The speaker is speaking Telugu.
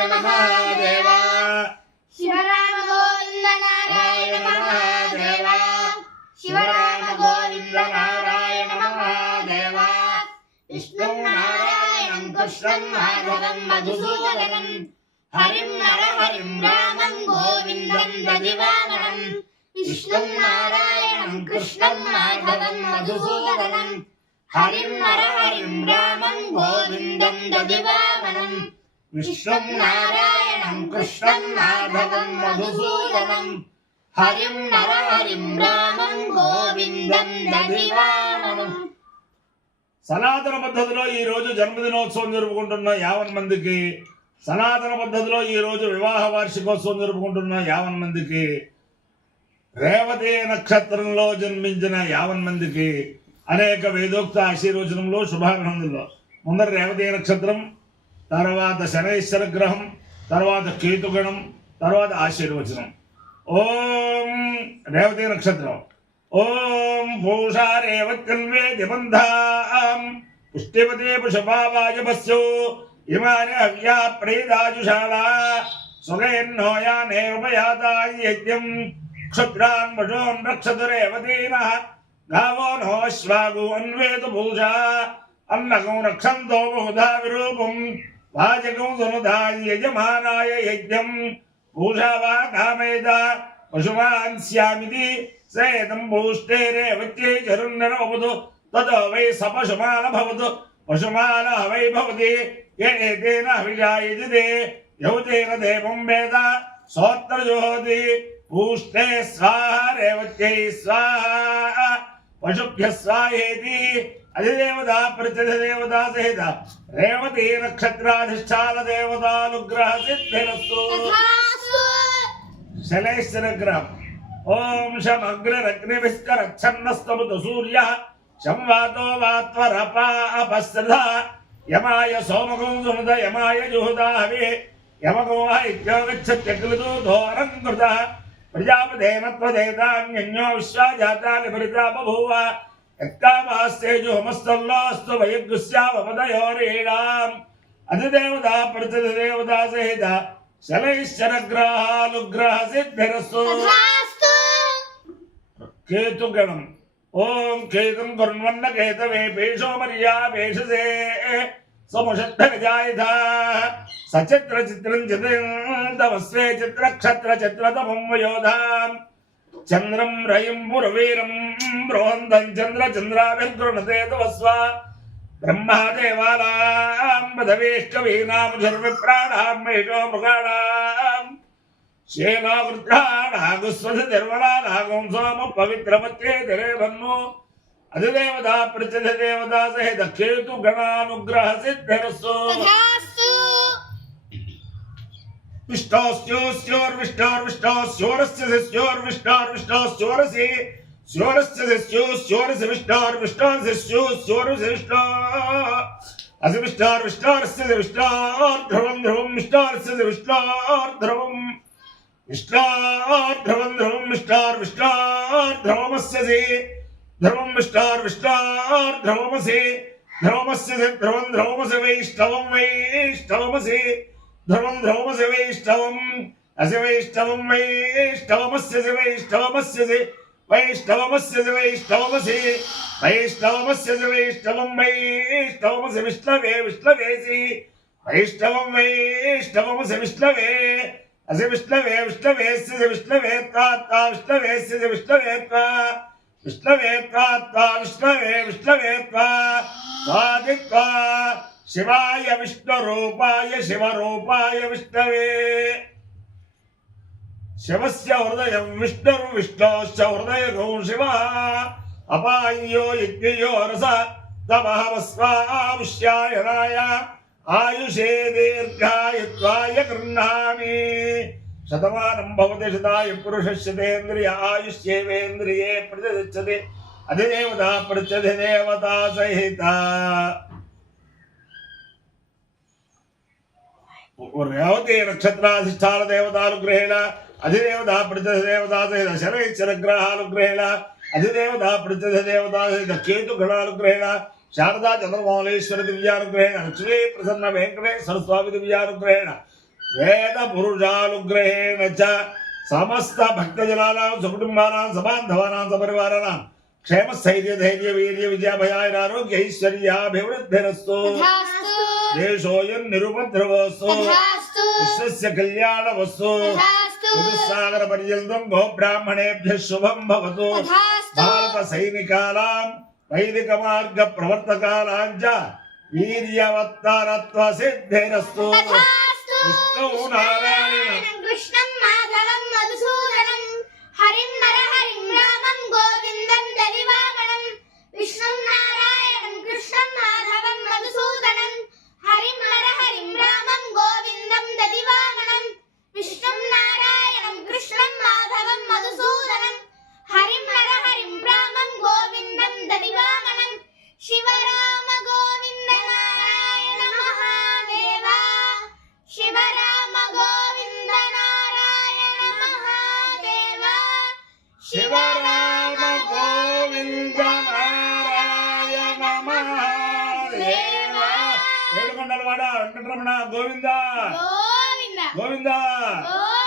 నారాయణ మహాదేవ శివరామ గోవింద నారాయణ మహాదేవ శివరామ గోవింద నారాయణ మహాదేవ విష్ణు నారాయణం కృష్ణం మాధవం మధుసూదనం హరిం నరహరిం రామం గోవిందం దదివామనం విష్ణు నారాయణం కృష్ణం మాధవం మధుసూదనం హరిం నరహరిం రామం గోవిందం దదివామనం విష్ణు నారాయణం కృష్ణం మాధవం మధుసూదనం హరిం నరహరిం రామం గోవిందం దదివామనం. సనాతన పద్ధతిలో ఈ రోజు జన్మదినోత్సవం జరుపుకుంటున్న 50 మందికి, సనాతన పద్ధతిలో ఈ రోజు వివాహ వార్షికోత్సవం జరుపుకుంటున్న 50 మందికి, రేవతి నక్షత్రంలో జన్మించిన 50 మందికి అనేక వేదోక్త ఆశీర్వచనంలో శుభాభినందనలు. ముందర రేవతి నక్షత్రం, తర్వాత శనైశ్వర గ్రహం, తర్వాత కేతుగణం, తర్వాత ఆశీర్వచనం. ఓం రేవతి నక్షత్రం. ఓం పూషా రేవత్యన్వే దిబంధాం పుష్టిపతే పుషపావాజపస్యో ఇమాని హవ్యా ప్రేదాజుషాళా సుగేన్నోయానేరుపయాతాయ యజ్ఞం క్షుద్రాన్ పశూన్ రక్షతు రేవతీనః గావో నోశ్వాగు అన్వేతు పూషా అన్నగం రక్షంతో బహుధా విరూపం వాచకం సునుధాయ యజమానాయ యజ్ఞం పూషా వా కామేద పశుమాన్ స్యామితి సేదం భూష్టే రేవత్యై చరున్నరవదు తదో వై సపశుమాన భవతు పశుమాన వై భవతి ఏతేన హవిజాయితి తే యౌతేన దేవం వేద సోత్ర జోహోతి భూష్టే స్వాహ రేవత్యై స్వాహ పశుభ్య స్వాహేతి అధిదేవతా ప్రతిదేవతా సహిత రేవతి నక్షత్రాధిష్టాన దేవతానుగ్రహ సిద్ధిరస్తు. శనైశ్వర గ్రహం. ఓం శమగ్రరగ్నివిష్కరచ్ఛన్నస్తముతు సూర్య సంవాతో వాత్వరపాపస్రధ యమాయ సోమకం సుమద యమాయ జుహుదాహవి యమకో ఇత్యోగచ్చత్యగ్లతో ధోరం కృత ప్రజాపదేమత్వదేతాన్యన్యో విశ్వాజాతాని ఫలితా బభూవ యత్కామాస్తేజుహమస్తల్లాస్తు వయగ్గుస్యావపదయోరీణాం అధిదేవతా ప్రతిదేవతా సహిత శనైశ్వరగ్రహానుగ్రహ సిద్ధిరస్తు. కేతుగణం. ఓం కేతుం కుర్వన్న కేతవే పేషో మర్యా పేషసే సముషద్ధగజాయథ సచిత్ర చిత్రం చిత్రమస్వే చిత్రక్షత్ర చిత్రతమం వయోధాం చంద్రం రయం పురవీరం బృహంతం చంద్ర చంద్రాభిర్గృణతే తవస్వ బ్రహ్మదేవానాం పదవేష్కవీనాం సర్వప్రాణాం మేషో మృగాణాం శేనావృత్రాణాగుస్వధిర్వణానాగం సోమ పవిత్రమత్యే దిరేవన్ను అధిదేవతా ప్రతిదేవతా సహిత కేతు గణానుగ్రహ సిద్ధిరస్తు. విష్ణోస్యోర్విష్ణోర్విష్ణోస్యోరస్య శిష్యోర్విష్ణోర్విష్ణోర్విష్ణోస్యోరసి స్యోరస్య శిష్యోస్యోరసి విష్ణోర్విష్ణోర్విష్ణోర్శిష్యోస్యోరసి విష్ణో అసి విష్ణోర్విష్ణోర్స్య విష్ణోర్ధ్రువం ధ్రువం విష్ణోర్స్య విష్ణోర్ధ్రువం విష్ణోర్ధ్రువం ధ్రువం విష్ణోర్విష్ణోర్ధ్రువమస్యసి ధ్రువం విష్ణోర్విష్ణోర్ధ్రువమసి ధ్రువమస్య ధ్రువం ధ్రువమసి వైష్ణవం వైష్ణవమసి ధ్రువం ధ్రువమసి వైష్ణవం అసి వైష్ణవం వైష్ణవమస్యసి వైష్ణవమస్యసి వైష్ణవమస్యసి వైష్ణవమసి వైష్ణవమస్యసి వైష్ణవం వైష్ణవమసి విష్ణవే విష్ణవేసి వైష్ణవం వైష్ణవమసి విష్ణవే అసి విష్ణవే విష్ణవేస్య విష్ణవేత్వాత్వా విష్ణవేస్య విష్ణవేత్వా విష్ణవేత్వాత్వా విష్ణవే విష్ణవేత్వా స్వాదిత్వా శివాయ విష్ణురూపాయ శివరూపాయ విష్ణవే శివస్య హృదయం విష్ణుర్విష్ణోశ్చ హృదయగో శివ అపాయ్యో యజ్ఞయో రస తమహవస్వాముష్యాయనాయ ఆయుషే దీర్ఘాయుత్వాయ గృహ్ణామి శతమానం భవతి శతాయ పురుషస్యేంద్రియ ఆయుష్యేవేంద్రియే ప్రతిష్టతి అధిదేవతా ప్రత్యధిదేవతా సహిత. రేవతి నక్షత్రాధిష్టాన దేవతానుగ్రహేణ అధిదేవతా ప్రత్యధిదేవతా సహిత శనైశ్వర గ్రహానుగ్రహేణ అధిదేవతా ప్రత్యధిదేవతా సహిత కేతు గణానుగ్రహేణ శారదా చంద్రమౌళేశ్వర దివ్యానుగ్రహేణ లక్ష్మీ ప్రసన్న వెంకటేశ్వర స్వామి దివ్యానుగ్రహేణ వేద పురుషానుగ్రహేణ చ సమస్త భక్తజనానాం సుకుటుంబానాం సబాంధవానాం సపరివారాణం క్షేమ స్థైర్య ధైర్య వీర్య విజయాభయాయ ఆరోగ్య ఐశ్వర్యాభివృద్ధిరస్తు తథాస్తు దేశోయం నిరుపద్రవస్తు తథాస్తు విశ్వస్య కళ్యాణవస్తు తథాస్తు చతుస్సాగర పర్యంతం గో బ్రాహ్మణేభ్య శుభం భవతు తథాస్తు భారత సైనికానాం వైదిక మార్గ ప్రవర్తకానాం చ వీర్యవత్తరత్వ సిద్ధిరస్తు తథాస్తు విష్ణు నారాయణ కృష్ణం మాధవం మధుసూదనం హరిం నరహరిం రామం గోవిందం దదివామనం విష్ణుం నారాయణం కృష్ణం మాధవం మధుసూదనం హరిం నరహరిం రామం గోవిందం దదివామనం విష్ణుం నారాయణం కృష్ణం మాధవం మధుసూదనం హరిం నరహరిం రామం గోవిందం దదివామనం శివరామ గోవింద నారాయణ మహాదేవ శివరామ గోవింద నారాయణ మహాదేవ శివరామ గోవింద నారాయణ మహాదేవ ఏడుకొండలవాడ వెంకటరమణ గోవింద గోవింద గోవింద గోవింద